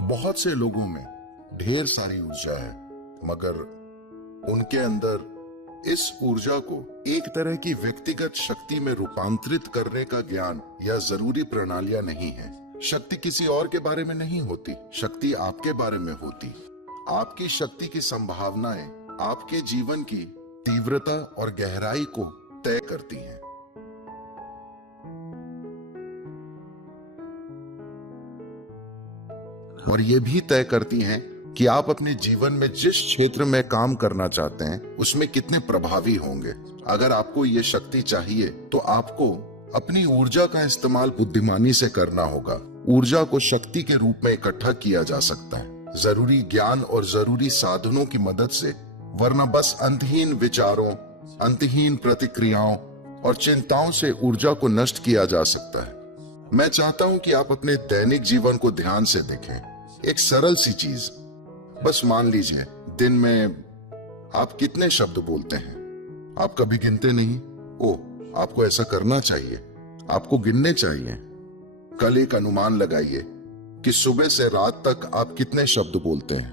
बहुत से लोगों में ढेर सारी ऊर्जा है, मगर उनके अंदर इस ऊर्जा को एक तरह की व्यक्तिगत शक्ति में रूपांतरित करने का ज्ञान या जरूरी प्रणालियां नहीं है। शक्ति किसी और के बारे में नहीं होती, शक्ति आपके बारे में होती। आपकी शक्ति की संभावनाएं आपके जीवन की तीव्रता और गहराई को तय करती हैं। और ये भी तय करती हैं कि आप अपने जीवन में जिस क्षेत्र में काम करना चाहते हैं उसमें कितने प्रभावी होंगे। अगर आपको ये शक्ति चाहिए तो आपको अपनी ऊर्जा का इस्तेमाल बुद्धिमानी से करना होगा। ऊर्जा को शक्ति के रूप में इकट्ठा किया जा सकता है, जरूरी ज्ञान और जरूरी साधनों की मदद से, वरना बस अंतहीन विचारों, अंतहीन प्रतिक्रियाओं और चिंताओं से ऊर्जा को नष्ट किया जा सकता है। मैं चाहता हूं कि आप अपने दैनिक जीवन को ध्यान से देखें। एक सरल सी चीज, बस मान लीजिए दिन में आप कितने शब्द बोलते हैं। आप कभी गिनते नहीं। आपको ऐसा करना चाहिए, आपको गिनने चाहिए। कल एक अनुमान लगाइए कि सुबह से रात तक आप कितने शब्द बोलते हैं।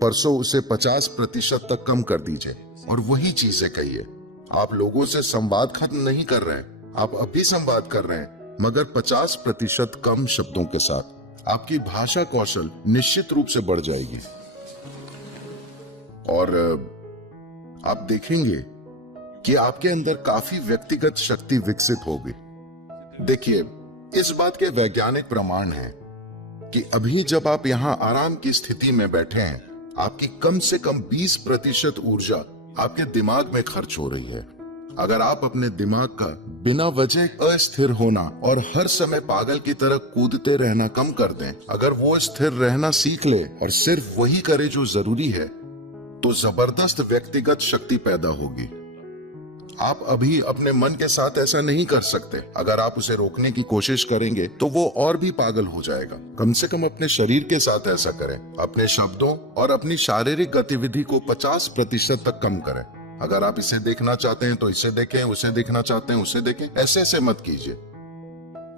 परसों उसे 50% तक कम कर दीजिए और वही चीजें कहिए। आप लोगों से संवाद खत्म नहीं कर रहे हैं, आप अभी संवाद कर रहे हैं, मगर 50% कम शब्दों के साथ। आपकी भाषा कौशल निश्चित रूप से बढ़ जाएगी और आप देखेंगे कि आपके अंदर काफी व्यक्तिगत शक्ति विकसित होगी। देखिए, इस बात के वैज्ञानिक प्रमाण हैं कि अभी जब आप यहां आराम की स्थिति में बैठे हैं, आपकी कम से कम 20% ऊर्जा आपके दिमाग में खर्च हो रही है। अगर आप अपने दिमाग का बिना वजह अस्थिर होना और हर समय पागल की तरह कूदते रहना कम कर दें, अगर वो स्थिर रहना सीख ले और सिर्फ वही करे जो जरूरी है, तो जबरदस्त व्यक्तिगत शक्ति पैदा होगी। आप अभी अपने मन के साथ ऐसा नहीं कर सकते। अगर आप उसे रोकने की कोशिश करेंगे तो वो और भी पागल हो जाएगा। कम से कम अपने शरीर के साथ ऐसा करें। अपने शब्दों और अपनी शारीरिक गतिविधि को 50% तक कम करें। अगर आप इसे देखना चाहते हैं तो इसे देखें, उसे देखना चाहते हैं उसे देखें। ऐसे मत कीजिए।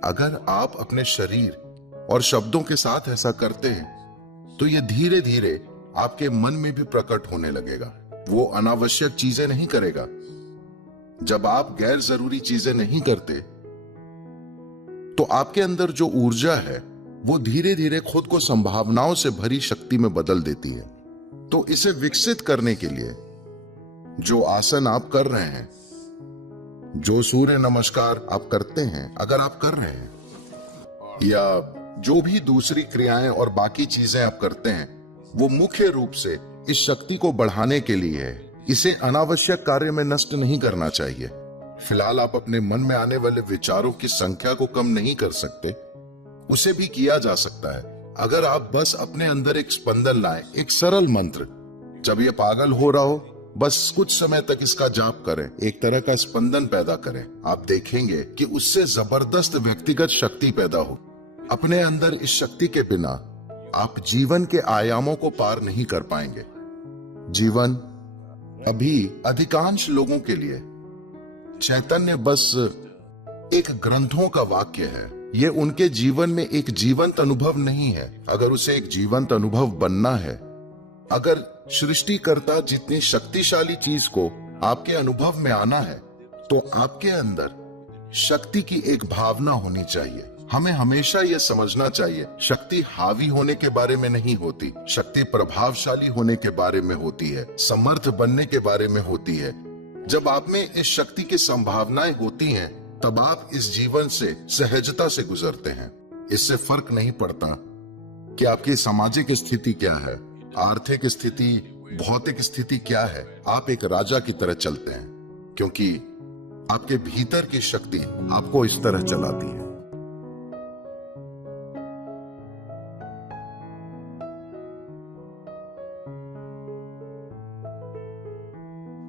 अगर आप अपने शरीर और शब्दों के साथ ऐसा करते हैं तो ये धीरे धीरे आपके मन में भी प्रकट होने लगेगा। वो अनावश्यक चीजें नहीं करेगा। जब आप गैर जरूरी चीजें नहीं करते तो आपके अंदर जो ऊर्जा है वो धीरे धीरे खुद को संभावनाओं से भरी शक्ति में बदल देती है। तो इसे विकसित करने के लिए जो आसन आप कर रहे हैं, जो सूर्य नमस्कार आप करते हैं, अगर आप कर रहे हैं, या जो भी दूसरी क्रियाएं और बाकी चीजें आप करते हैं, वो मुख्य रूप से इस शक्ति को बढ़ाने के लिए है। इसे अनावश्यक कार्य में नष्ट नहीं करना चाहिए। फिलहाल आप अपने मन में आने वाले विचारों की संख्या को कम नहीं कर सकते, उसे भी किया जा सकता है। अगर आप बस अपने अंदर एक स्पंदन लाएं, एक सरल मंत्र, जब ये पागल हो रहा हो बस कुछ समय तक इसका जाप करें, एक तरह का स्पंदन पैदा करें। आप देखेंगे कि उससे जबरदस्त व्यक्तिगत शक्ति पैदा हो। अपने अंदर इस शक्ति के बिना आप जीवन के आयामों को पार नहीं कर पाएंगे। जीवन अभी अधिकांश लोगों के लिए चैतन्य बस एक ग्रंथों का वाक्य है। ये उनके जीवन में एक जीवंत अनुभव नहीं है। अगर उसे एक जीवंत अनुभव बनना है, अगर सृष्टिकर्ता जितनी शक्तिशाली चीज को आपके अनुभव में आना है, तो आपके अंदर शक्ति की एक भावना होनी चाहिए। हमें हमेशा यह समझना चाहिए, शक्ति हावी होने के बारे में नहीं होती, शक्ति प्रभावशाली होने के बारे में होती है, समर्थ बनने के बारे में होती है। जब आप में इस शक्ति की संभावनाएं होती हैं, तब आप इस जीवन से सहजता से गुजरते हैं। इससे फर्क नहीं पड़ता कि आपकी सामाजिक स्थिति क्या है, आर्थिक स्थिति, भौतिक स्थिति क्या है। आप एक राजा की तरह चलते हैं, क्योंकि आपके भीतर की शक्ति आपको इस तरह चलाती है।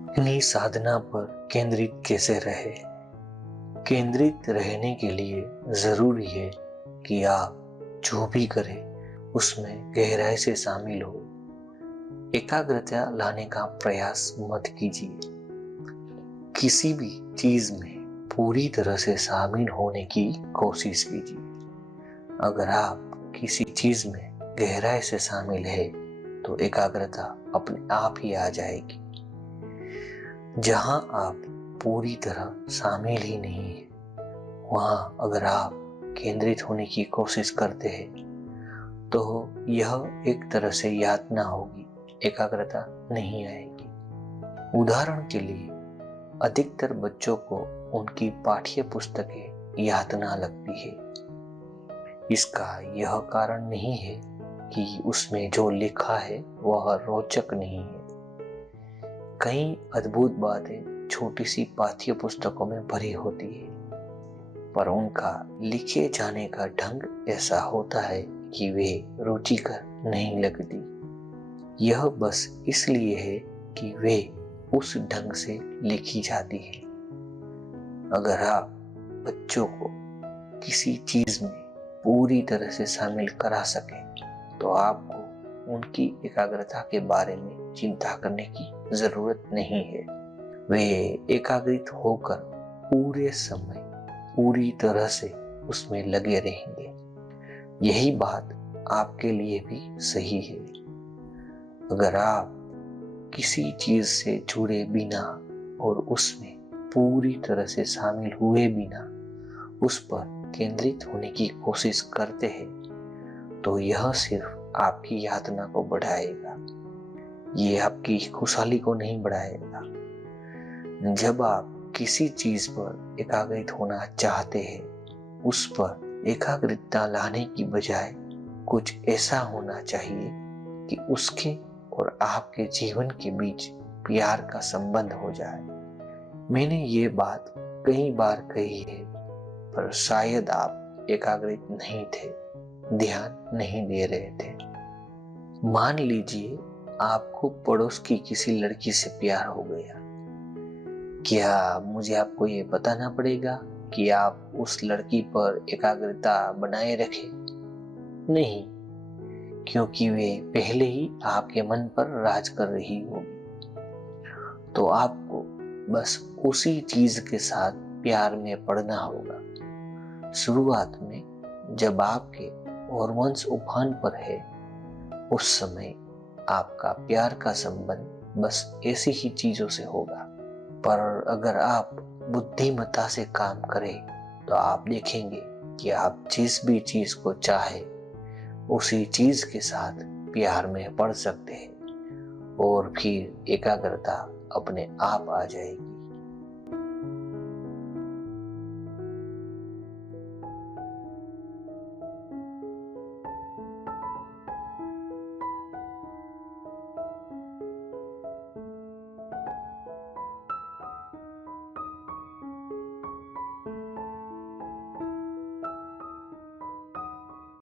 अपनी साधना पर केंद्रित कैसे रहे? केंद्रित रहने के लिए जरूरी है कि आप जो भी करें उसमें गहराई से शामिल हो। एकाग्रता लाने का प्रयास मत कीजिए। किसी भी चीज में पूरी तरह से शामिल होने की कोशिश कीजिए। अगर आप किसी चीज में गहराई से शामिल है तो एकाग्रता अपने आप ही आ जाएगी। जहां आप पूरी तरह शामिल ही नहीं है, वहां अगर आप केंद्रित होने की कोशिश करते हैं तो यह एक तरह से यातना होगी, एकाग्रता नहीं आएगी। उदाहरण के लिए अधिकतर बच्चों को उनकी पाठ्य पुस्तकें यातना लगती है। इसका यह कारण नहीं है कि उसमें जो लिखा है वह रोचक नहीं है। कई अद्भुत बातें छोटी सी पाठ्य पुस्तकों में भरी होती है, पर उनका लिखे जाने का ढंग ऐसा होता है कि वे रुचिकर नहीं लगती। यह बस इसलिए है कि वे उस ढंग से लिखी जाती है। अगर आप बच्चों को किसी चीज में पूरी तरह से शामिल करा सकें तो आपको उनकी एकाग्रता के बारे में चिंता करने की जरूरत नहीं है। वे एकाग्रित होकर पूरे समय पूरी तरह से उसमें लगे रहेंगे। यही बात आपके लिए भी सही है। अगर आप किसी चीज से जुड़े बिना और उसमें पूरी तरह से शामिल हुए बिना उस पर केंद्रित होने की कोशिश करते हैं तो यह सिर्फ आपकी यातना को बढ़ाएगा, ये आपकी खुशहाली को नहीं बढ़ाएगा। जब आप किसी चीज पर एकाग्रित होना चाहते हैं, उस पर एकाग्रता लाने की बजाय कुछ ऐसा होना चाहिए कि उसके और आपके जीवन के बीच प्यार का संबंध हो जाए। मैंने ये बात कई बार कही है, पर शायद आप एकाग्रित नहीं थे, ध्यान नहीं दे रहे थे। मान लीजिए आपको पड़ोस की किसी लड़की से प्यार हो गया। क्या मुझे आपको ये बताना पड़ेगा कि आप उस लड़की पर एकाग्रता बनाए रखें? नहीं, क्योंकि वे पहले ही आपके मन पर राज कर रही होगी। तो आपको बस उसी चीज के साथ प्यार में पड़ना होगा। शुरुआत में जब आपके हॉर्मोन्स उफान पर है, उस समय आपका प्यार का संबंध बस ऐसी ही चीजों से होगा। पर अगर आप बुद्धिमत्ता से काम करें तो आप देखेंगे कि आप जिस भी चीज को चाहे उसी चीज के साथ प्यार में पड़ सकते हैं और फिर एकाग्रता अपने आप आ जाएगी।